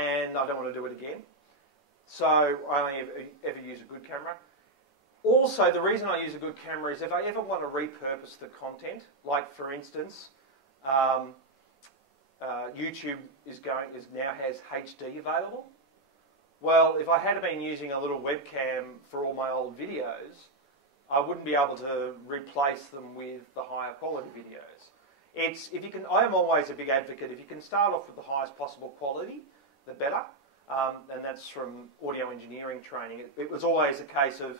and I don't want to do it again. So I only ever use a good camera. Also, the reason I use a good camera is if I ever want to repurpose the content, like for instance, YouTube now has HD available. Well, if I had been using a little webcam for all my old videos, I wouldn't be able to replace them with the higher quality videos. I am always a big advocate. If you can start off with the highest possible quality, the better. And that's from audio engineering training. It was always a case of,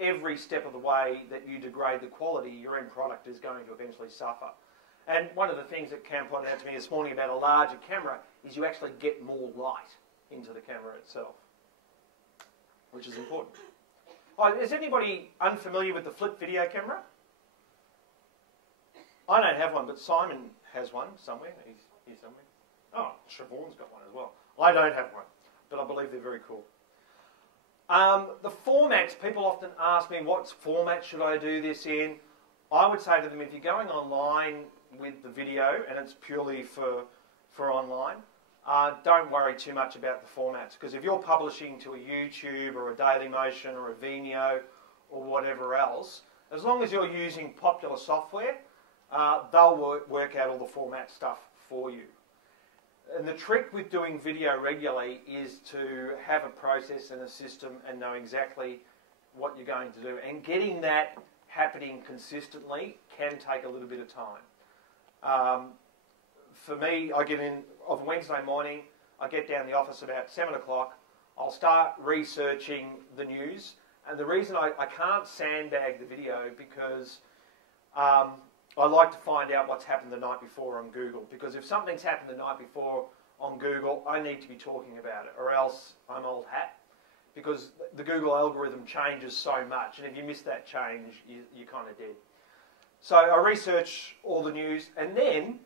every step of the way that you degrade the quality, your end product is going to eventually suffer. And one of the things that Cam pointed out to me this morning about a larger camera is you actually get more light into the camera itself, which is important. Is anybody unfamiliar with the flip video camera? I don't have one, but Simon has one somewhere. He's here somewhere. Oh, Siobhan's got one as well. I don't have one, but I believe they're very cool. The formats, people often ask me, what format should I do this in? I would say to them, if you're going online with the video, and it's purely for online, don't worry too much about the formats, because if you're publishing to a YouTube or a Dailymotion or a Vimeo or whatever else, as long as you're using popular software, they'll work out all the format stuff for you. And the trick with doing video regularly is to have a process and a system and know exactly what you're going to do. And getting that happening consistently can take a little bit of time. For me, I get in on Wednesday morning, I get down the office about 7 o'clock, I'll start researching the news. And the reason I can't sandbag the video because I like to find out what's happened the night before on Google, because if something's happened the night before on Google, I need to be talking about it, or else I'm old hat, because the Google algorithm changes so much, and if you miss that change, you're kind of dead. So I research all the news, and then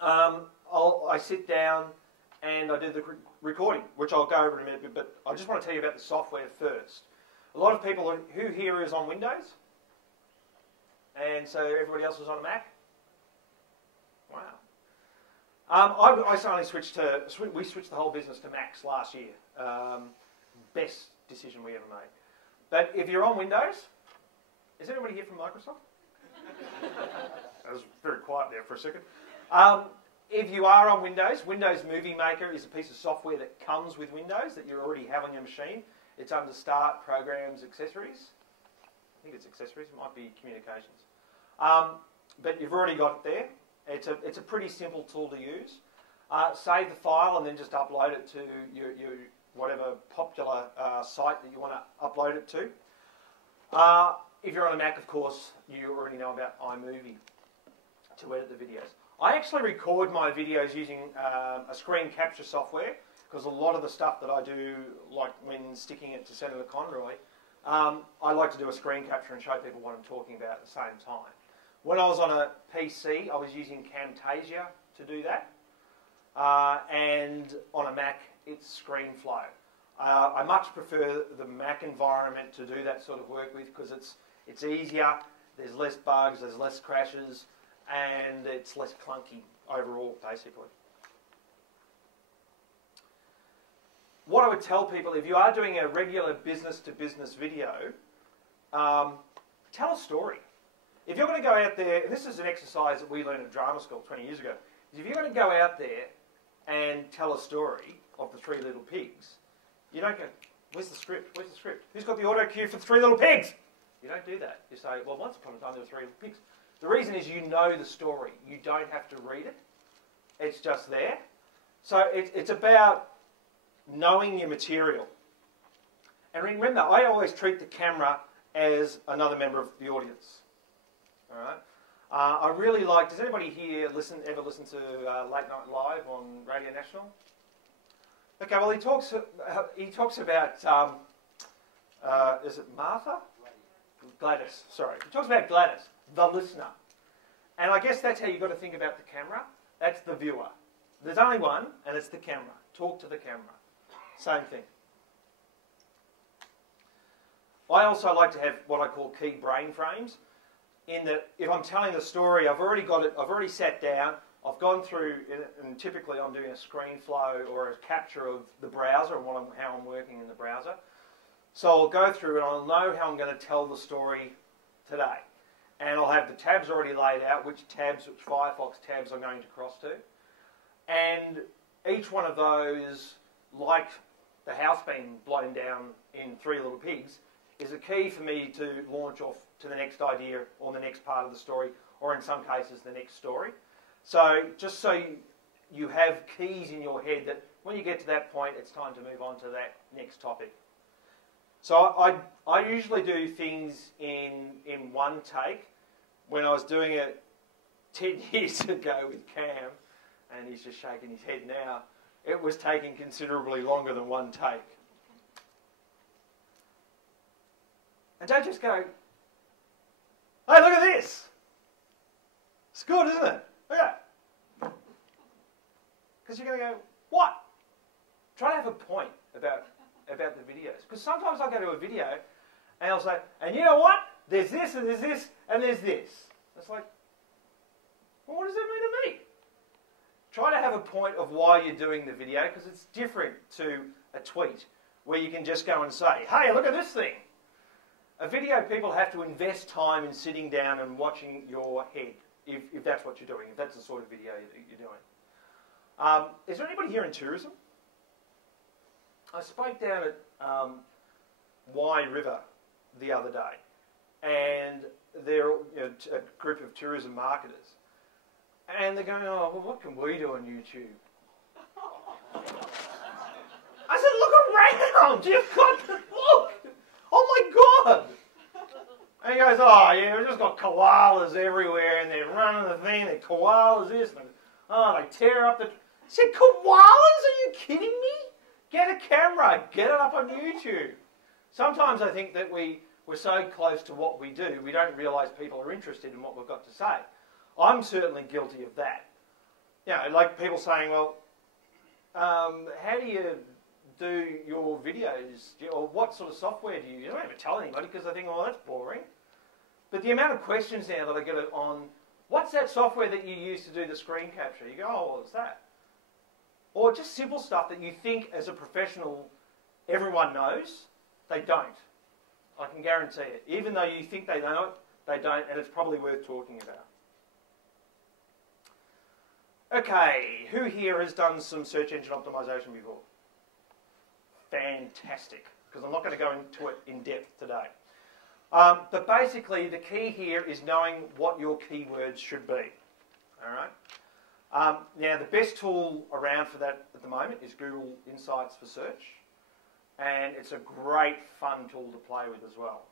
I sit down and I do the recording, which I'll go over in a minute, but I just want to tell you about the software first. A lot of people who here is on Windows? And so everybody else was on a Mac? Wow. I suddenly we switched the whole business to Macs last year. Best decision we ever made. But if you're on Windows, is anybody here from Microsoft? That was very quiet there for a second. If you are on Windows, Windows Movie Maker is a piece of software that comes with Windows that you already have on your machine. It's under Start, Programs, Accessories. I think it's Accessories, it might be Communications. But you've already got it there. It's a pretty simple tool to use. Save the file and then just upload it to your whatever popular site that you want to upload it to. If you're on a Mac, of course, you already know about iMovie to edit the videos. I actually record my videos using a screen capture software, because a lot of the stuff that I do, like when sticking it to Senator Conroy, I like to do a screen capture and show people what I'm talking about at the same time. When I was on a PC, I was using Camtasia to do that. And on a Mac, it's ScreenFlow. I much prefer the Mac environment to do that sort of work with, because it's easier, there's less bugs, there's less crashes, and it's less clunky overall, basically. What I would tell people, if you are doing a regular business-to-business video, tell a story. If you're going to go out there, and this is an exercise that we learned at drama school 20 years ago, is if you're going to go out there and tell a story of the Three Little Pigs, you don't go, where's the script? Where's the script? Who's got the auto cue for the Three Little Pigs? You don't do that. You say, well, once upon a time there were three little pigs. The reason is you know the story. You don't have to read it. It's just there. So it's about knowing your material. And remember, I always treat the camera as another member of the audience. All right. I really like. Does anybody here ever listen to Late Night Live on Radio National? Okay. Well, he talks about. Is it Martha? Gladys. Sorry. He talks about Gladys, the listener, and I guess that's how you've got to think about the camera. That's the viewer. There's only one, and it's the camera. Talk to the camera. Same thing. I also like to have what I call key brain frames, in that if I'm telling the story, I've already got it, I've already sat down, I've gone through, and typically I'm doing a screen flow or a capture of the browser and how I'm working in the browser. So I'll go through and I'll know how I'm going to tell the story today. And I'll have the tabs already laid out, which Firefox tabs I'm going to cross to. And each one of those, like the house being blown down in Three Little Pigs, is a key for me to launch off to the next idea or the next part of the story, or in some cases the next story. So just so you have keys in your head that when you get to that point, it's time to move on to that next topic. So I usually do things in one take. When I was doing it 10 years ago with Cam, and he's just shaking his head now, it was taking considerably longer than one take. And don't just go, hey, look at this. It's good, isn't it? Look at that. Because you're going to go, what? Try to have a point about the videos. Because sometimes I'll go to a video and I'll say, and you know what? There's this, and there's this, and there's this. It's like, well, what does that mean to me? Try to have a point of why you're doing the video, because it's different to a tweet where you can just go and say, hey, look at this thing. A video, people have to invest time in sitting down and watching your head, if that's what you're doing, if that's the sort of video that you're doing. Is there anybody here in tourism? I spoke down at Wye River the other day, and they're a group of tourism marketers. And they're going, oh, well, what can we do on YouTube? I said, look around! You've got to look! Oh my God! And he goes, oh yeah, we've just got koalas everywhere, and they're running the thing, they're koalas this, and they tear up the... I said, koalas? Are you kidding me? Get a camera, get it up on YouTube. Sometimes I think that we're so close to what we do, we don't realise people are interested in what we've got to say. I'm certainly guilty of that. You know, like people saying, well, how do you do your videos? Or what sort of software do you use? I don't ever tell anybody because I think, well, that's boring. But the amount of questions now that I get on, what's that software that you use to do the screen capture? You go, oh, well, it's that. Or just simple stuff that you think as a professional everyone knows, they don't. I can guarantee it. Even though you think they know it, they don't, and it's probably worth talking about. Okay, who here has done some search engine optimization before? Fantastic, because I'm not going to go into it in depth today. But basically, the key here is knowing what your keywords should be. All right. Now, the best tool around for that at the moment is Google Insights for Search, and it's a great, fun tool to play with as well.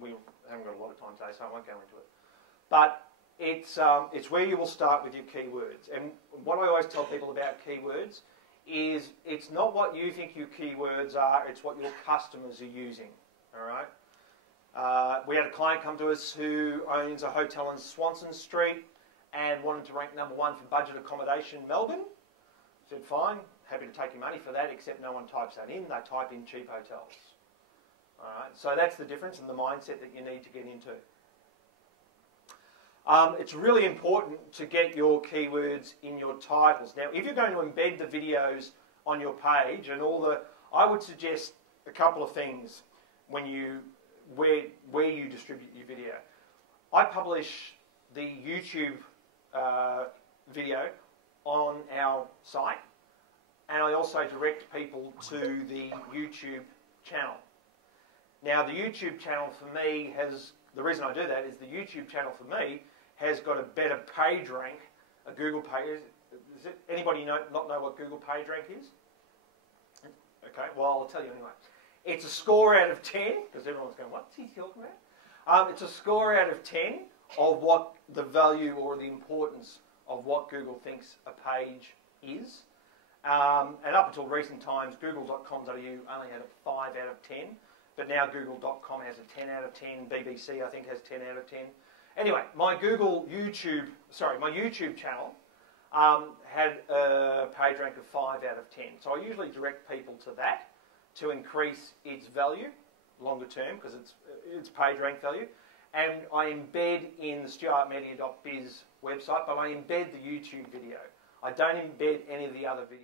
We haven't got a lot of time today, so I won't go into it. But it's where you will start with your keywords. And what I always tell people about keywords is it's not what you think your keywords are, it's what your customers are using. All right. We had a client come to us who owns a hotel in Swanston Street and wanted to rank #1 for budget accommodation in Melbourne. Said, fine, happy to take your money for that, except no one types that in. They type in cheap hotels. All right. So that's the difference in the mindset that you need to get into. It's really important to get your keywords in your titles. Now, if you're going to embed the videos on your page and I would suggest a couple of things where you distribute your video. I publish the YouTube video on our site, and I also direct people to the YouTube channel. Now, the YouTube channel for me the reason I do that is the YouTube channel for me has got a better page rank, a Google page. Does anybody not know what Google PageRank is? Okay, well, I'll tell you anyway. It's a score out of 10, because everyone's going, what's he talking about? It's a score out of 10 of what the value or the importance of what Google thinks a page is. And up until recent times, google.com.au only had a 5 out of 10, but now google.com has a 10 out of 10, BBC I think has 10 out of 10. Anyway, my YouTube channel had a page rank of 5 out of 10. So I usually direct people to that to increase its value longer term because it's page rank value. and I embed in the stuartmedia.biz website, but I embed the YouTube video. I don't embed any of the other videos.